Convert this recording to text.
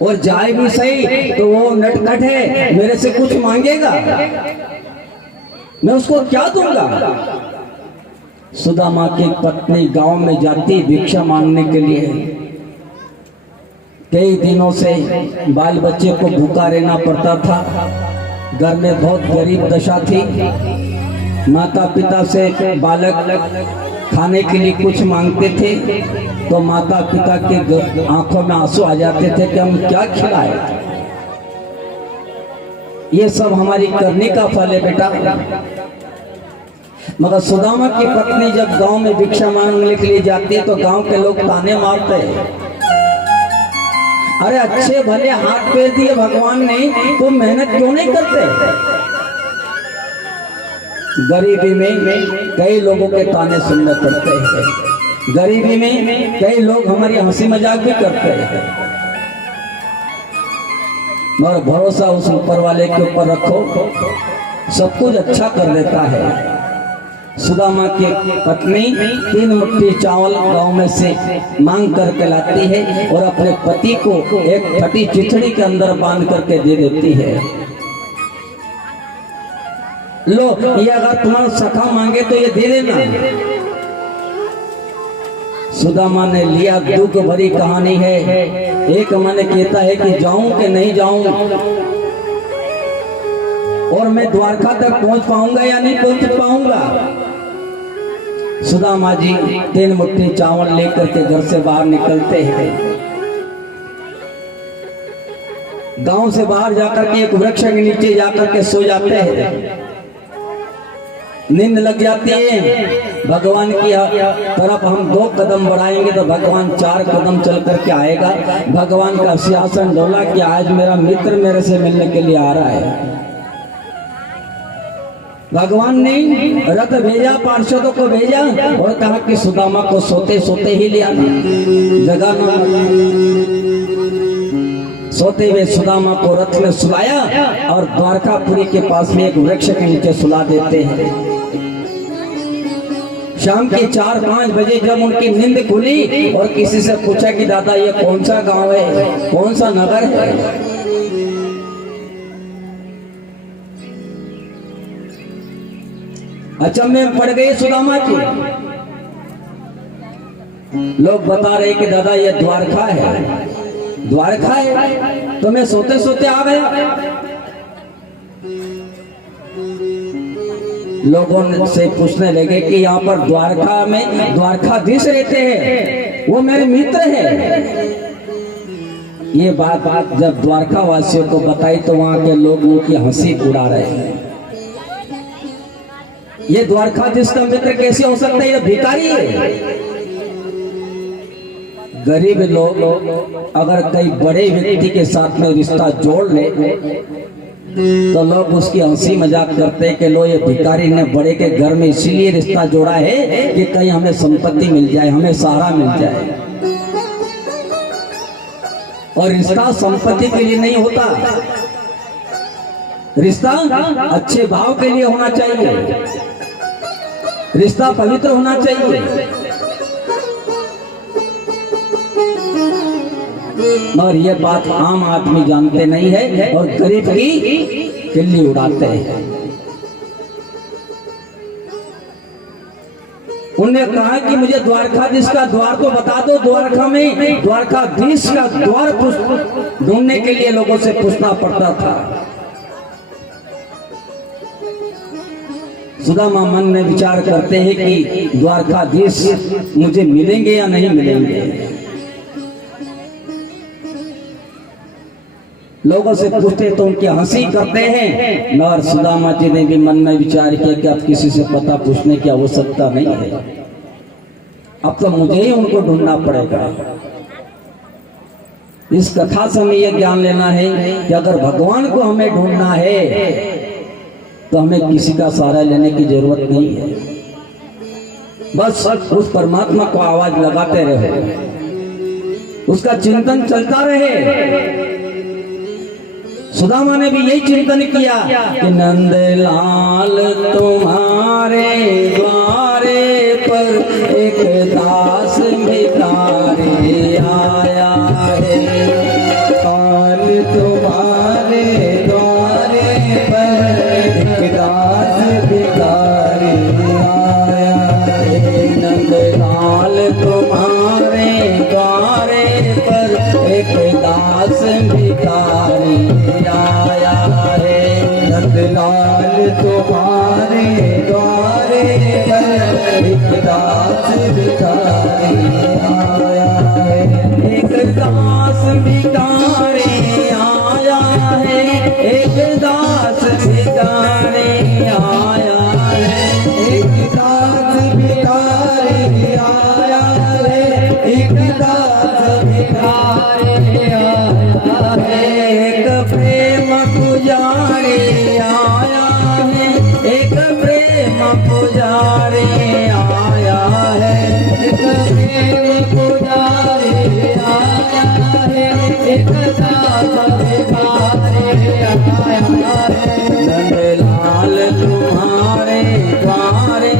और जाए भी सही तो वो नटखट है, मेरे से कुछ मांगेगा, मैं उसको क्या दूंगा। सुदामा की पत्नी गांव में जाती भिक्षा मांगने के लिए। कई दिनों से बाल बच्चे को भूखा रहना पड़ता था, घर में बहुत गरीब दशा थी। माता पिता से बालक खाने के लिए कुछ मांगते थे तो माता पिता के आंखों में आंसू आ जाते थे कि हम क्या खिलाए। ये सब हमारी करने का फल है बेटा। मगर सुदामा की पत्नी जब गांव में भिक्षा मांगने के लिए जाती है तो गांव के लोग ताने मारते हैं, अरे अच्छे भले हाथ पैर दिए भगवान ने, तो मेहनत क्यों नहीं करते। गरीबी में कई लोगों के ताने सुनने पड़ते हैं, गरीबी में कई लोग हमारी हंसी मजाक भी करते हैं, मगर भरोसा उस ऊपर वाले के ऊपर रखो, सब कुछ अच्छा कर देता है। सुदामा की पत्नी 3 मुट्ठी चावल गांव में से मांग करके लाती है और अपने पति को एक फटी चिथड़ी के अंदर बांध करके दे देती है। लो, ये अगर तुम्हारा सखा मांगे तो ये दे देना। सुदामा ने लिया। दुख भरी कहानी है। एक मन कहता है कि जाऊं कि नहीं जाऊं, और मैं द्वारका तक पहुंच पाऊंगा या नहीं पहुंच पाऊंगा। सुदामा जी 3 मुट्ठी चावल लेकर के घर से बाहर निकलते हैं। गांव से बाहर जाकर के एक वृक्ष के नीचे जाकर के सो जाते हैं। नींद लग जाती है। भगवान की तरफ हम 2 कदम बढ़ाएंगे तो भगवान 4 कदम चल करके आएगा। भगवान का सिंहासन डोला कि आज मेरा मित्र मेरे से मिलने के लिए आ रहा है। भगवान ने रथ भेजा, पार्षदों को भेजा और कहा कि सुदामा को सोते सोते ही ले आना, जगाना। सोते हुए सुदामा को रथ में सुलाया और द्वारकापुरी के पास में एक वृक्ष के नीचे सुला देते हैं। शाम के 4-5 बजे जब उनकी नींद खुली और किसी से पूछा कि दादा ये कौन सा गांव है, कौन सा नगर है, अचंभे में पड़ गए सुदामा जी। लोग बता रहे कि दादा ये द्वारका है, द्वारका है। तो मैं सोते सोते आ गया। लोगों से पूछने लगे कि यहाँ पर द्वारका में द्वारकाधीश रहते हैं, वो मेरे मित्र है। ये बात जब द्वारका वासियों को बताई तो वहां के लोग उनकी हंसी उड़ा रहे हैं। ये द्वारकाधीश का मित्र कैसे हो सकता है, ये भिखारी है। गरीब लोग अगर कई बड़े व्यक्ति के साथ में रिश्ता जोड़ ले तो लोग उसकी हंसी मजाक करते हैं कि लो ये भिखारी ने बड़े के घर में इसीलिए रिश्ता जोड़ा है कि कहीं हमें संपत्ति मिल जाए, हमें सहारा मिल जाए। और रिश्ता संपत्ति के लिए नहीं होता, रिश्ता अच्छे भाव के लिए होना चाहिए, रिश्ता पवित्र होना चाहिए। और ये बात आम आदमी जानते नहीं है और गरीब की खिल्ली उड़ाते हैं। उन्होंने कहा कि मुझे द्वारकाधीश का द्वार तो बता दो। द्वारका में द्वारकाधीश का द्वार ढूंढने के लिए लोगों से पूछना पड़ता था। सुदामा मन में विचार करते हैं कि द्वारकाधीश मुझे मिलेंगे या नहीं मिलेंगे। लोगों से पूछते तो उनकी हंसी करते हैं। मगर सुदामा जी ने भी मन में विचार किया कि अब किसी से पता पूछने की आवश्यकता नहीं है, अब तो मुझे ही उनको ढूंढना पड़ेगा। इस कथा से हमें यह ज्ञान लेना है कि अगर भगवान को हमें ढूंढना है तो हमें किसी का सहारा लेने की जरूरत नहीं है। बस उस परमात्मा को आवाज लगाते रहे, उसका चिंतन चलता रहे। सुदामा ने भी यही चिंतन किया कि नंदलाल तुम्हारे द्वारे पर एक दास भिखारी आया है। दास भिखारी आया है। नंदलाल तुम्हारे द्वारे पर एक दास भिखारी आया है। एक दास भिखारी आया है, एक दास भिखारी आया है। एक दास भिखारी आया है, एक दास भिखारी आया है। एक प्रेम पुजारी आया है, एक प्रेम पुजारी आया है। एक प्रेम पुजारी आया है, एक दास भिखारी आया है। नंदलाल तुम्हारे द्वारे